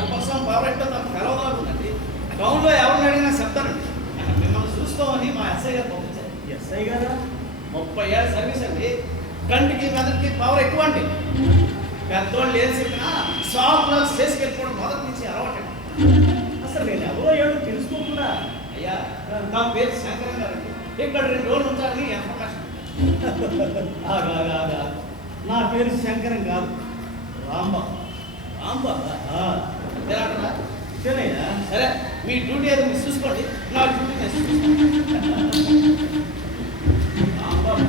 అప్పసం power ఏంటో నాకు తెలవదాకుందండి. టౌన్లో ఎవరిని అడిగినా చెప్తానండి. మిమ్మల్ని చూసుకోమని మా ఎస్ఐ గారు పంపించారు. ఎస్ఐ గారా? 30 ఏళ్ళ సర్వీస్ అండి. కంటికి మెదడుకి పవర్ ఎక్కువ అండి. పెద్దోళ్ళు ఏం చెప్పినా షాప్లో చేసుకెళ్ళిపోవడం మొదటి నుంచి అలవాటండి. అసలు నేను ఎవరో ఏదో తెలుసుకోకుండా. అయ్యా నా పేరు శంకరం గారండి. ఇక్కడ 2 రోజులు ఉంచాలని ఇన్ఫర్మేషన్. ఆగా నా పేరు శంకరం కాదు, రాంబాబు. రాంబాబా అంతేనా? సరేనా? సరే మీ డ్యూటీ ఏదో మీరు చూసుకోండి, నా డ్యూటీ నేను చూసుకుంటాను. రాంబాబు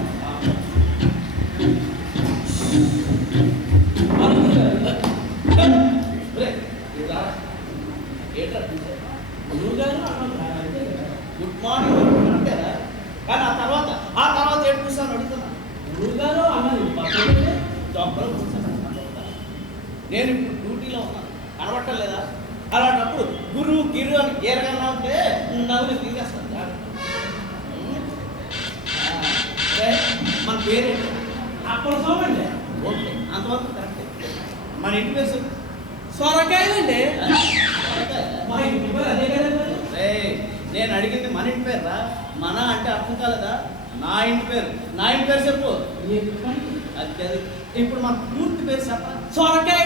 గుడ్ మార్నింగ్ అంతేనా? కానీ ఆ తర్వాత ఏడు చూసాను అడుగుతున్నాను. గురుగారు అన్నది డాక్టర్ కూర్చొని నేను ఇప్పుడు డ్యూటీలో ఉన్నాను, కనబట్టం లేదా? అలాంటప్పుడు గురువు గిరు అని గీరగలనా ఉంటే నవ్వులు తీసేస్తాను. మన పేరేంటి? అప్పుడు చూడండి. ఓకే, అంతవరకు కరెక్టే. మన ఇంటి పేరు చెప్పు. సొరకాయలండి. సొరకాయ? మా ఇంటి పేరు అదే కదండి. నేను అడిగింది మన ఇంటి పేరురా. మన అంటే అర్థం కాలేదా? నా ఇంటి పేరు చెప్పు. అది ఇప్పుడు మన పూర్తి పేరు చెప్పాలి. సొరకాయ.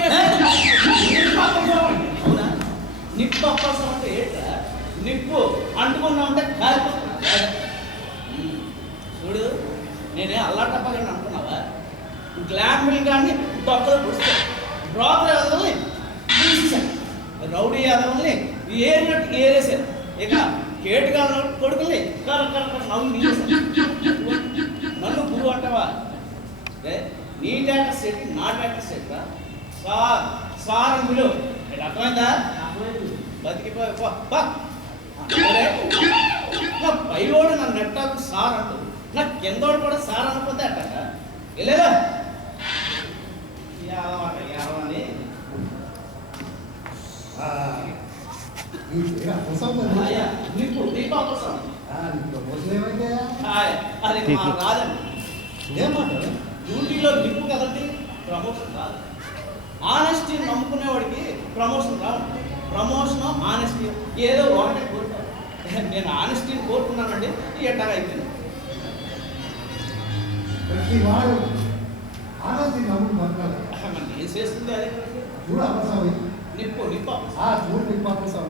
అవునా? నిప్పు అప్పసం అంటే ఏంట్రా? నిప్పు అంటుకున్నా ఉంటే కాలిపోతుంది. చూడు, నేనే అల్లాటప్పగా అనుకున్నావా? గ్లామర్ కానీ డొక్కలు పుడుస్తాయి. Broker యాదవుల్ని తీసేశాను, rowdy యాదవుల్ని ఏరినట్టు ఏరేశారు. ఇక కేటుగా కొడుకుల్ని కర్ర నవ్వు తీసేశాను. నన్ను గురువు అంటావా? నీ డేటా సెట్ నా డేటా సెట్ రా. సార్ అని పిలువు. అర్థమైందా? బతికిపోయి నా పైవాడు నన్ను నెట్టాకు సార్ అంటూ, నా కిందోడు కూడా సార్ అనుకుంటే అట్టాక వెళ్ళేదా? అని అది మా రాదండి. ఏమంటారు? డ్యూటీలో నిప్పు కదండి, ప్రమోషన్ రాదు. ఆనెస్టీ నమ్ముకునేవాడికి ప్రమోషన్ రాదు. ప్రమోషన్ ఆనెస్టీ ఏదో ఒకటే కోరుతారు. నేను ఆనెస్టీని కోరుకున్నానండి, ఎట్టగా అయిపోయింది. ప్రతి వాడు ఆనెస్టీ నమ్ముకు బతకాలి. ఏం చేస్తుంది అదే చూడు అప్పసామి, నిప్పు చూడు నిప్పు అప్పసామి.